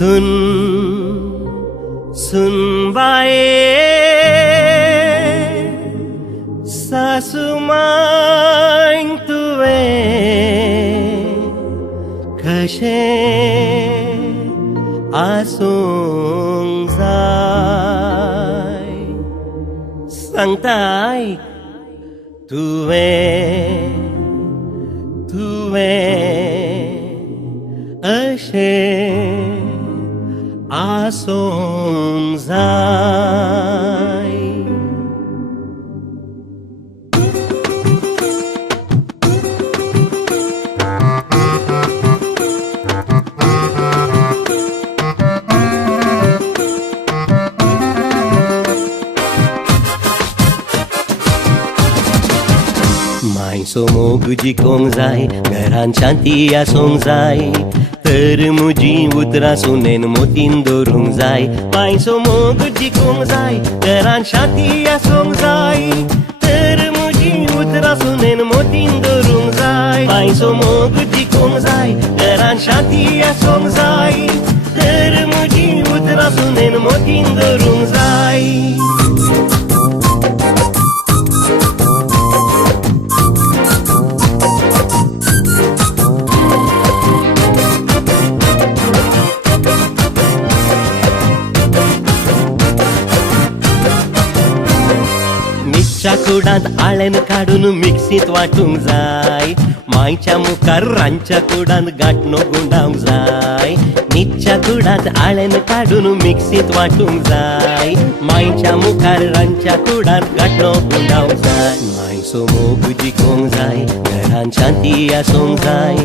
सुन सुन बाये सासूमांक तुवें कशें आसूंक जाय सांगता आयक तुवें अशें आसूंक जाय मायसो मोग जिखोंक जाय घरान शांती आसूंक जाय तर म्हजी उतरां सुनेन मोतीन दवरूंक जाय मायसो मोग जिखोंक जाय घरान शांती आसूंक जाय तर म्हजी उतरां सुनेन मोतीन दवरूंक जाय मायसो मोग जिखोंक जाय घरान शांती आसूंक जाय तर म्हजी उतरां सुनेन मोतीन दवरूंक जाय च्या कुडांत आळेन काडून मिक्सींत वांटूंक जाय मायच्या मुखार रांदच्या कुडांत गांठणो गुंडावंक जाय न्हीदच्या कुडांत आळेन काडून मिक्सींत वांटूंक जाय मायच्या मुखार रांदच्या कुडांत गांठणो गुंडावंक जाय मायसो मोग जिखोंक जाय घरान शांती आसूंक जाय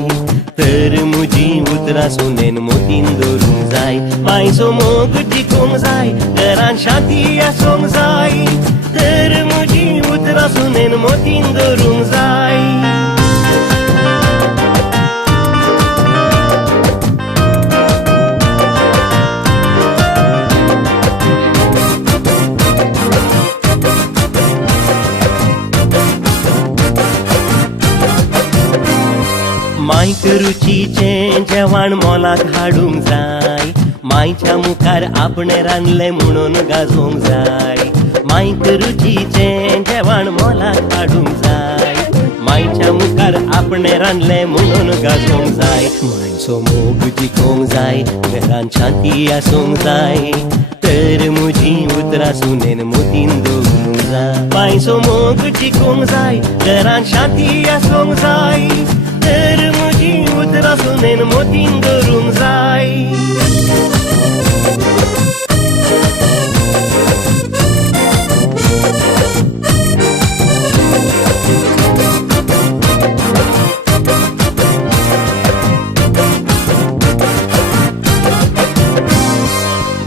तर म्हजी उतरां सुनेन मोतीन दवरूंक जाय मायसो मोग जिखोंक जाय घरान शांती आसूंक जाय तर म्हजी उतरां सुनेन मोतीन दवरूंक जाय मायक रुचीचें जेवण मोलाक हाडूंक जाय मायच्या मुखार आपणें रांदलें म्हणून गाजोवंक जाय मायक रुचीचें जेवण मोलाक हाडूंक जाय मायच्या मुखार आपणें रांदलें म्हणून गाजोवंक जाय मायचो मोग जिखोंक जाय घरान शांती आसूंक जाय तर म्हजी उतरां सुनेन मोतीन दवरूंक जाय मायचो मोग जिखोंक जाय घरान शांती आसूंक जाय तर म्हजी उतरां सुनेन मोतीन दवरूंक जाय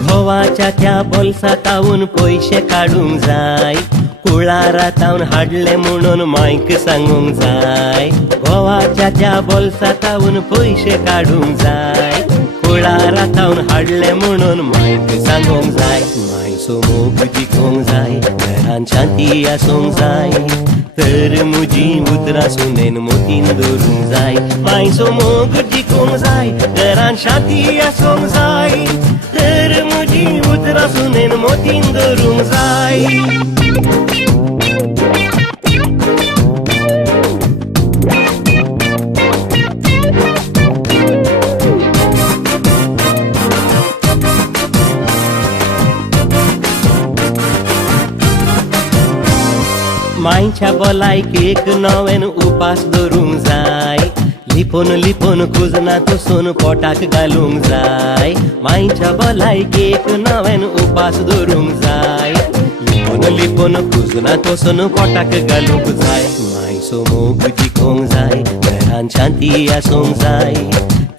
घोवाच्या त्या बोल्सांतावून पयशे काडूंक जाय कुळारांतावन हाडले म्हणून मायक सांगूंक जाय घोवाच्या त्या बोल्सांतावून पयशे काडूंक जाय कुळारांतावन हाडले म्हणून मायक सांगूंक जाय मायसो मोग जिखोंक जाय घरान शांती आसूंक जाय तर म्हजी उतरां सुनेन मोतीन दवरूंक जाय मायसो मोग जिखोंक जाय घरान शांती आसूंक जाय तर म्हजी उतरां सुनेन मोतीन दवरूंक जाय मायच्या भलायकेक नवेन उपास दवरूंक जाय लिपोन लिपोन खुजना तसून पोटाक घालूंक जाय मायच्या भलायकेक नवेन उपास दवरूंक जाय लिपोन लिपोन खुजना तसून पोटाक घालूंक जाय मायचो मोग जिखोंक जाय घरान शांती आसूंक जाय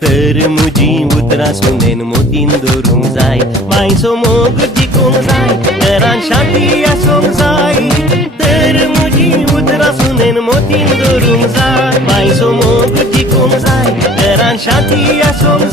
तर म्हजी उतरां सुनेन मोतीन दवरूंक जाय मायचो मोग जिखोंक जाय घरान शांती आसूंक जाय तर म्हजी उतरां सुनेन मोतीन दवरूंक जाय मायचो मोग जिखोंक जाय घरान शांती आसूंक